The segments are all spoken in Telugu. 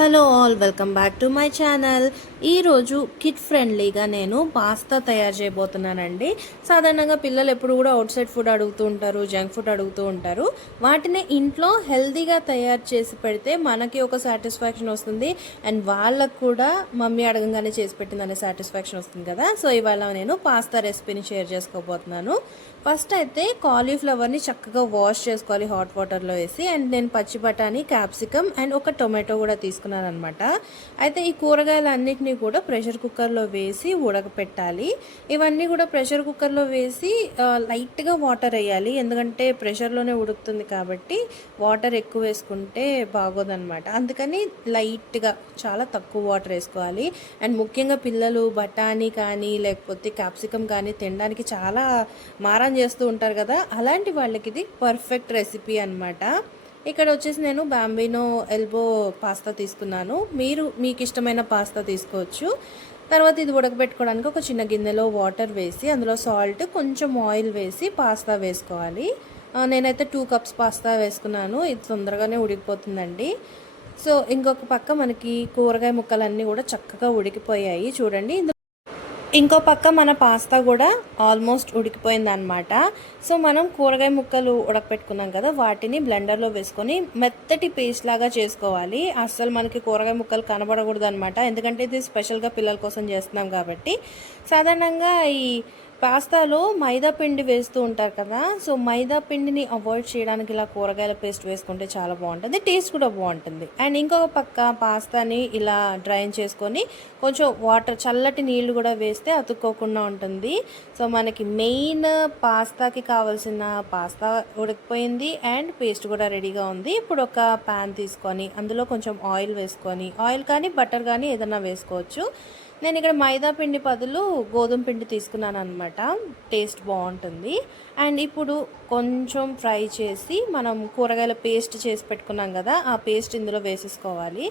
Hello all, welcome back to my channel. ఈరోజు కిడ్ ఫ్రెండ్లీగా నేను పాస్తా తయారు చేయబోతున్నానండి. సాధారణంగా పిల్లలు ఎప్పుడు కూడా అవుట్ సైడ్ ఫుడ్ అడుగుతూ ఉంటారు, జంక్ ఫుడ్ అడుగుతూ ఉంటారు. వాటిని ఇంట్లో హెల్తీగా తయారు చేసి పెడితే మనకి ఒక సాటిస్ఫాక్షన్ వస్తుంది, అండ్ వాళ్ళకు కూడా మమ్మీ అడగంగానే చేసి పెట్టిందనే సాటిస్ఫాక్షన్ వస్తుంది కదా. సో ఇవాళ నేను పాస్తా రెసిపీని షేర్ చేసుకోబోతున్నాను. ఫస్ట్ అయితే కాలీఫ్లవర్ని చక్కగా వాష్ చేసుకోవాలి హాట్ వాటర్లో వేసి. అండ్ నేను పచ్చి బఠానీ, క్యాప్సికమ్ అండ్ ఒక టొమాటో కూడా తీసుకున్నాను అనమాట. అయితే ఈ కూరగాయలన్నిటినీ కూడా ప్రెషర్ కుక్కర్లో వేసి ఉడకపెట్టాలి. ఇవన్నీ కూడా ప్రెషర్ కుక్కర్లో వేసి లైట్గా వాటర్ వేయాలి, ఎందుకంటే ప్రెషర్లోనే ఉడుకుతుంది కాబట్టి వాటర్ ఎక్కువ వేసుకుంటే బాగోదన్నమాట. అందుకని లైట్గా చాలా తక్కువ వాటర్ వేసుకోవాలి. అండ్ ముఖ్యంగా పిల్లలు బఠానీ కానీ లేకపోతే క్యాప్సికమ్ కానీ తినడానికి చాలా మారం చేస్తూ ఉంటారు కదా, అలాంటి వాళ్ళకి ఇది పర్ఫెక్ట్ రెసిపీ అనమాట. ఇక్కడ వచ్చేసి నేను బాంబినో ఎల్బో పాస్తా తీసుకున్నాను. మీరు మీకు ఇష్టమైన పాస్తా తీసుకోవచ్చు. తర్వాత ఇది ఉడకబెట్టుకోవడానికి ఒక చిన్న గిన్నెలో వాటర్ వేసి అందులో సాల్ట్, కొంచెం ఆయిల్ వేసి పాస్తా వేసుకోవాలి. నేనైతే 2 కప్స్ పాస్తా వేసుకున్నాను. ఇది తొందరగానే ఉడికిపోతుందండి. సో ఇంకొక పక్క మనకి కూరగాయ ముక్కలన్నీ కూడా చక్కగా ఉడికిపోయాయి చూడండి. ఇంకో పక్క మన పాస్తా కూడా ఆల్మోస్ట్ ఉడికిపోయింది అనమాట. సో మనం కూరగాయ ముక్కలు ఉడకపెట్టుకున్నాం కదా, వాటిని బ్లెండర్లో వేసుకొని మెత్తటి పేస్ట్ లాగా చేసుకోవాలి. అస్సలు మనకి కూరగాయ ముక్కలు కనబడకూడదు అనమాట, ఎందుకంటే ఇది స్పెషల్గా పిల్లల కోసం చేస్తున్నాం కాబట్టి. సాధారణంగా ఈ పాస్తాలో మైదా పిండి వేస్తూ ఉంటారు కదా, సో మైదా పిండిని అవాయిడ్ చేయడానికి ఇలా కూరగాయల పేస్ట్ వేసుకుంటే చాలా బాగుంటుంది, టేస్ట్ కూడా బాగుంటుంది. అండ్ ఇంకొక పక్క పాస్తాని ఇలా డ్రైన్ చేసుకొని కొంచెం వాటర్, చల్లటి నీళ్లు కూడా వేస్తే అతుక్కోకుండా ఉంటుంది. సో మనకి మెయిన్ పాస్తాకి కావాల్సిన పాస్తా ఉడికిపోయింది అండ్ పేస్ట్ కూడా రెడీగా ఉంది. ఇప్పుడు ఒక ప్యాన్ తీసుకొని అందులో కొంచెం ఆయిల్ వేసుకొని, ఆయిల్ కానీ బటర్ కానీ ఏదైనా వేసుకోవచ్చు. నేను ఇక్కడ మైదా పిండి బదులు గోధుమ పిండి తీసుకున్నాను అనమాట, టేస్ట్ బాగుంటుంది. అండ్ ఇప్పుడు కొంచెం ఫ్రై చేసి మనం కూరగాయల పేస్ట్ చేసి పెట్టుకున్నాం కదా, ఆ పేస్ట్ ఇందులో వేసేసుకోవాలి.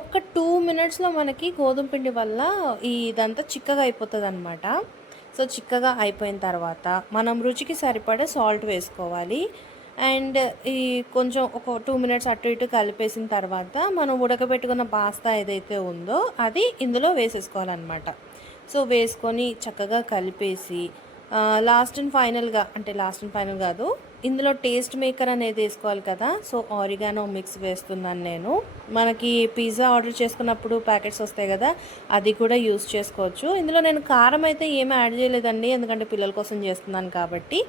ఒక్క 2 మినిట్స్లో మనకి గోధుమ పిండి వల్ల ఇదంతా చిక్కగా అయిపోతుంది అనమాట. సో చిక్కగా అయిపోయిన తర్వాత మనం రుచికి సరిపడే సాల్ట్ వేసుకోవాలి. అండ్ ఈ కొంచెం ఒక 2 మినిట్స్ అటు ఇటు కలిపేసిన తర్వాత మనం ఉడకబెట్టుకున్న పాస్తా ఏదైతే ఉందో అది ఇందులో వేసేసుకోవాలన్నమాట. సో వేసుకొని చక్కగా కలిపేసి లాస్ట్ అండ్ ఫైనల్ కాదు, ఇందులో టేస్ట్ మేకర్ అనేది వేసుకోవాలి కదా. సో ఆరిగానో మిక్స్ వేస్తున్నాను నేను. మనకి పిజ్జా ఆర్డర్ చేసుకున్నప్పుడు ప్యాకెట్స్ వస్తాయి కదా, అది కూడా యూస్ చేసుకోవచ్చు. ఇందులో నేను కారం అయితే ఏమీ యాడ్ చేయలేదండి, ఎందుకంటే పిల్లల కోసం చేస్తున్నాను కాబట్టి.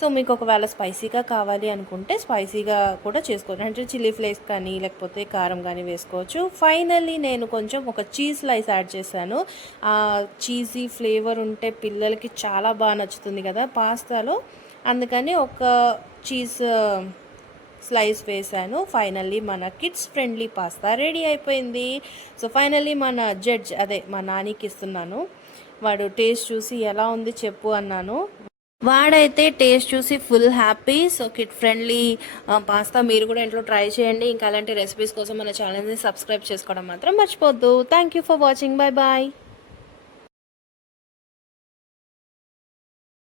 సో మీకు ఒకవేళ స్పైసీగా కావాలి అనుకుంటే స్పైసీగా కూడా చేసుకోవచ్చు, అంటే చిల్లీ ఫ్లేక్స్ కానీ లేకపోతే కారం కానీ వేసుకోవచ్చు. ఫైనల్లీ నేను కొంచెం ఒక చీజ్ స్లైస్ యాడ్ చేశాను. ఆ చీజీ ఫ్లేవర్ ఉంటే పిల్లలకి చాలా బాగా నచ్చుతుంది కదా పాస్తాలో, అందుకని ఒక చీజ్ స్లైస్ వేసాను. ఫైనల్లీ మన కిడ్స్ ఫ్రెండ్లీ పాస్తా రెడీ అయిపోయింది. సో ఫైనల్లీ మన జడ్జ్, అదే మా నానికి ఇస్తున్నాను. వాడు టేస్ట్ చూసి ఎలా ఉంది చెప్పు అన్నాను. వాడైతే టేస్ట్ చూసి full happy. So kid friendly pasta మీరు కూడా ఇంట్లో ట్రై చేయండి. ఇంకా అలాంటి రెసిపీస్ కోసం మన ఛానల్ని సబ్స్క్రైబ్ చేసుకోవడం మాత్రం మర్చిపోద్దు. Thank you for watching. Bye bye.